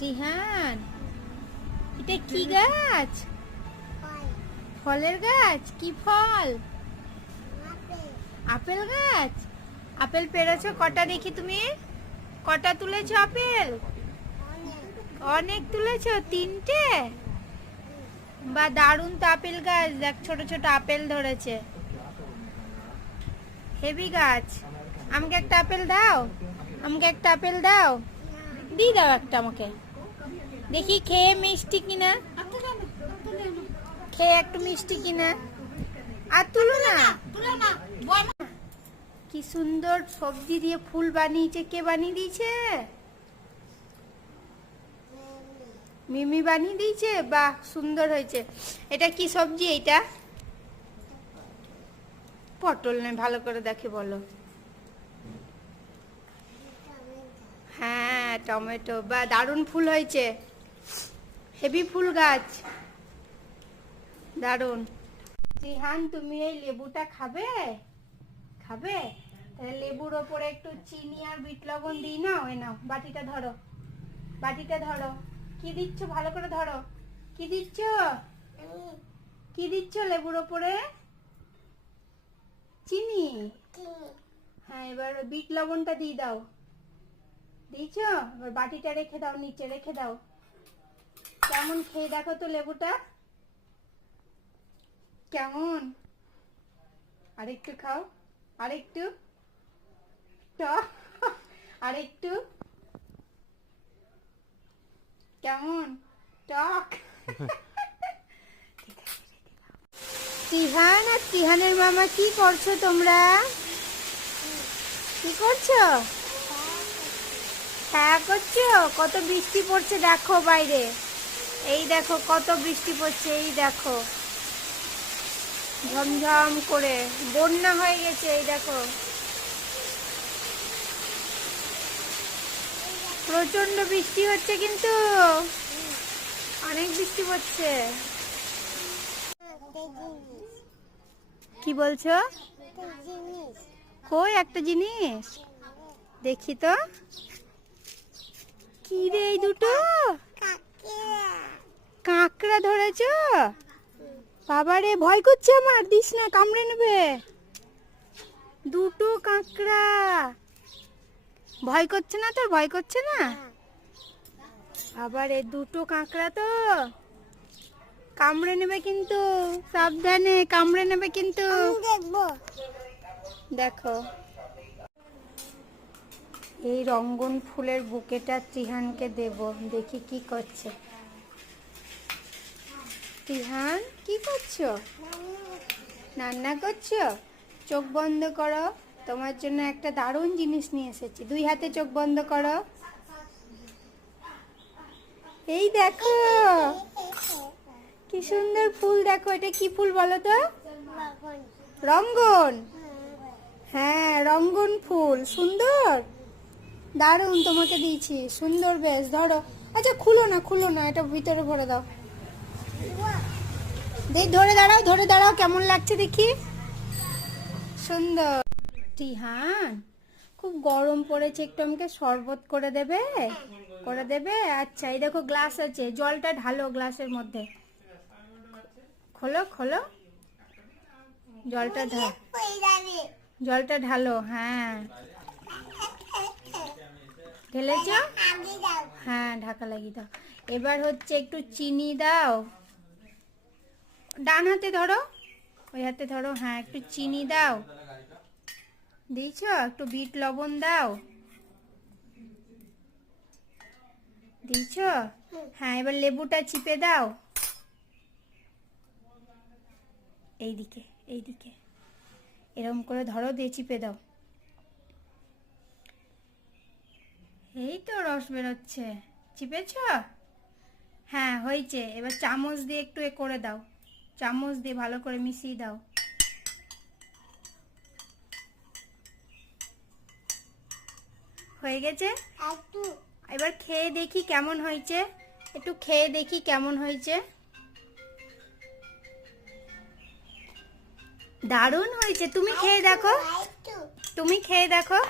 রিহান, এটা কি গাছ? ফলের গাছ? কি ফল? আপেল গাছ। আপেল পেড়েছো কটা দেখি তুমি? কটা তুলেছো আপেল? অনেক তুলেছো, 3টে। বা দারুণ তো আপেল গাছ, দেখ ছোট ছোট আপেল ধরেছে। হেভি গাছ। আমাকে একটা আপেল দাও, আমাকে একটা আপেল দাও। দিয়ে দাও একটা আমাকে, দেখি খেয়ে মিষ্টি কিনা, খেয়ে একটু মিষ্টি কিনা। আর তুলো না। কি সুন্দর সবজি দিয়ে ফুল বানিয়েছে, কে বানিয়ে দিয়েছে? মিমি বানিয়ে দিয়েছে। বাহ, সুন্দর হয়েছে। এটা কি সবজি? এটা পটল নয়, ভালো করে দেখে বলো। হ্যাঁ, টমেটো। বা দারুণ ফুল হয়েছে, হেভি ফুল গাছ, দারুণ। রিহান, তুমি এই লেবুটা খাবে? খাবে? তাহলে লেবুর ওপরে একটু চিনি আর বিট লবণ দিই নাও। এ নাও, বাটিটা ধরো, বাটিটা ধরো। কি দিচ্ছ? ভালো করে ধরো। কি দিচ্ছ? কি দিচ্ছ লেবুর ওপরে? চিনি। হ্যাঁ, এবার বিট লবণটা দিয়ে দাও। দিয়েছ? এবার বাটিটা রেখে দাও, নিচে রেখে দাও। কেমন খেয়ে দেখো তো লেবুটা, কেমন? আরেকটু খাও, আরেকটু। টক, আরেকটু। কেমন? টক। তিহান আর তিহানের মামা, কি করছো তোমরা? কি করছো? হ্যাঁ করছো। কত বৃষ্টি পড়ছে দেখো বাইরে। এই দেখো কত বৃষ্টি পড়ছে, এই দেখো ঝমঝম করে বন্যা হয়ে গেছে। এই দেখো প্রচন্ড বৃষ্টি হচ্ছে, কিন্তু অনেক বৃষ্টি পড়ছে। কি বলছো? কই একটা জিনিস দেখি তো। কি রে এই দুটো? কাঁকড়া ধরেছো? বাবারে, ভয় করছে আমার, দিস না, কামড়ে নেবে। দুটো কাঁকড়া। ভয় করছে না তোর? ভয় করছে না? আবার দুটো কাঁকড়া তো কামড়ে নেবে কিন্তু, সাবধানে, কামড়ে নেবে কিন্তু। দেখো এই রঙ্গন ফুলের বুকেটা ত্রিহানকে দেব, দেখি কি করছে। ত্রিহান, কি করছো? রান্না করছো? চোখ বন্ধ করো, তোমার জন্য একটা দারুণ জিনিস নিয়ে এসেছি। 2 হাতে চোখ বন্ধ করো। এই দেখো কি সুন্দর ফুল, দেখো এটা কি ফুল বলো তো? রঙ্গন। হ্যাঁ, রঙ্গন ফুল, সুন্দর, দারুণ। তোমাকে দিয়েছি, সুন্দর, বেশ। ধরো। আচ্ছা, খুলো না, খুলো না, এটা ভিতরে ভরে দাও। দেখ, ধরে দাঁড়াও, ধরে দাঁড়াও, কেমন লাগছে দেখি। সুন্দর। টিহান, খুব গরম পড়েছে, একটু আমাকে শরবত করে দেবে? করে দেবে? আচ্ছা, এই দেখো গ্লাস আছে, জলটা ঢালো গ্লাসের মধ্যে। খোলো খোলো, জলটা ঢাল, জলটা ঢালো। হ্যাঁ, ঢেলেছ? হ্যাঁ, ঢাকা লাগিয়ে দাও। এবার হচ্ছে একটু চিনি দাও, ডান হাতে ধরো, ওই হাতে ধরো। হ্যাঁ, একটু চিনি দাও। দিয়েছ? একটু বিট লবণ দাও। দিয়েছ? হ্যাঁ, এবার লেবুটা চিপে দাও। এইদিকে, এইদিকে এরকম করে ধরো, দিয়ে চিপে দাও। এই তো রস বেরোচ্ছে। চিপেছ? হ্যাঁ, হয়েছে। এবার চামচ দিয়ে একটু এ করে দাও, চামচ দিয়ে ভালো করে মিশিয়ে দাও। হয়ে গেছে। এবার খেয়ে দেখি কেমন হয়েছে, একটু খেয়ে দেখি কেমন হয়েছে। দারুণ হয়েছে। তুমি খেয়ে দেখো, তুমি খেয়ে দেখো।